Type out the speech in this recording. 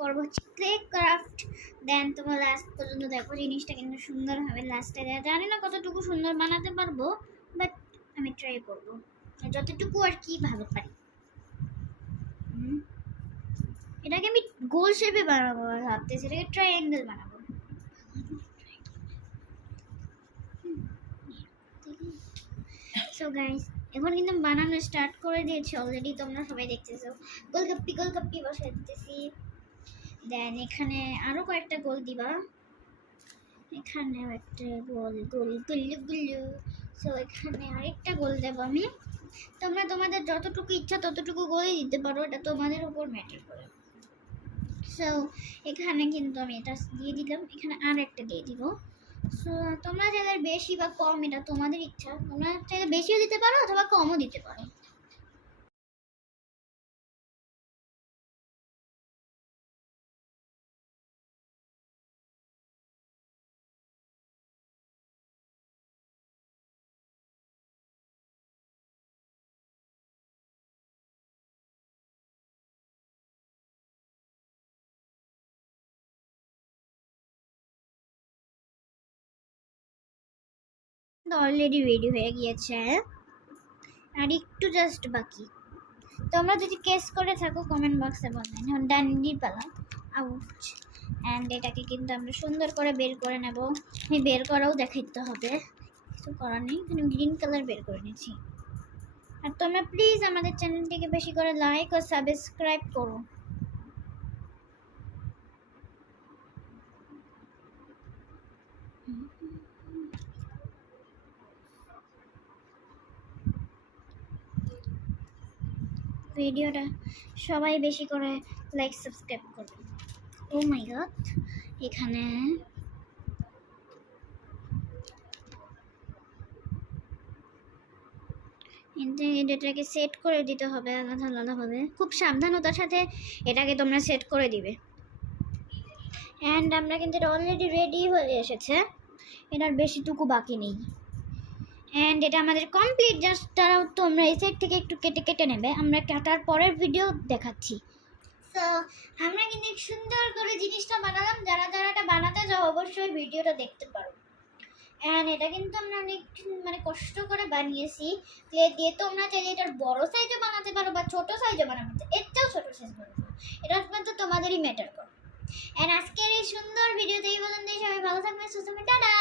করবো হচ্ছে clay craft. দেন তোমরা লাস্ট পর্যন্ত দেখো, জিনিসটা কিন্তু সুন্দর হবে লাস্টে। জানি না কতটুকু সুন্দর বানাতে পারবো, বাট আমি ট্রাই করবো যতটুকু আর কি ভালো পারি। এটাকে আমি গোল শেপে বানাবো ভাবতেছি, এটাকে ট্রায়াঙ্গেল বানাবো। সো গাইস, এখন কিন্তু বানানো স্টার্ট করে দিয়েছি অলরেডি, তোমরা সবাই দেখতেছো। গোলগাপ্পি বসাই দিতেছি। দেন এখানে আরো কয়েকটা গোল দিবা, এখানেও একটা গোল গুল্লু। সো এখানে আরেকটা গোল দেবো আমি। তোমরা তোমাদের যতটুকু ইচ্ছা ততটুকু গোলই দিতে পারো, এটা তোমাদের উপর ম্যাটার করে। সো এখানে কিন্তু আমি এটা দিয়ে দিলাম, এখানে আর একটা দিয়ে দিব। সো তোমরা যাদের বেশি বা কম এটা তোমাদের ইচ্ছা, তোমরা চাইলে বেশিও দিতে পারো অথবা কমও দিতে পারো। অলরেডি রেডি হয়ে গিয়েছে, আর একটু জাস্ট বাকি। তোমরা যদি কেস করে থাকো কমেন্ট বক্সে বলবেন। এখন ডান্ডি পালা আউট, অ্যান্ড এটাকে কিন্তু আমরা সুন্দর করে বের করে নেব। আমি বের করাও দেখাইতে হবে, কিছু করার নেই, কিন্তু গ্রিন কালার বের করে নিয়েছি। আর তোমরা প্লিজ আমাদের চ্যানেলটিকে বেশি করে লাইক ও সাবস্ক্রাইব করো। ভিডিওটা সবাই বেশি করে লাইক সাবস্ক্রাইব করবে। ও মাই গড, এখানে এটাকে সেট করে দিতে হবে আলাদাভাবে, খুব সাবধানতার সাথে এটাকে তোমরা সেট করে দিবে। অ্যান্ড আমরা কিন্তু এটা অলরেডি রেডি হয়ে এসেছে, এটার বেশিটুকু বাকি নেই। অ্যান্ড এটা আমাদের কমপ্লিট, জাস্ট তারাও তোমরা এই সাইড থেকে একটু কেটে কেটে নেবে, আমরা কাটার পরের ভিডিও দেখাচ্ছি। সো আমরা কিন্তু সুন্দর করে জিনিসটা বানালাম, যারা এটা বানাতে যাও অবশ্যই ভিডিওটা দেখতে পারো। অ্যান্ড এটা কিন্তু আমরা অনেক মানে কষ্ট করে বানিয়েছি ক্লে দিয়ে। তোমরা চাইলে এটার বড় সাইজও বানাতে পারো বা ছোট সাইজও বানাতে পারো, এটাও ছোট সাইজ বানাতে পারো, এটা কিন্তু তোমাদেরই ম্যাটার করে। অ্যান্ড আজকের এই সুন্দর ভিডিওতে এই পর্যন্তই। সবাই ভালো থাকবেন, সুস্থ থাকবেন, টাটা।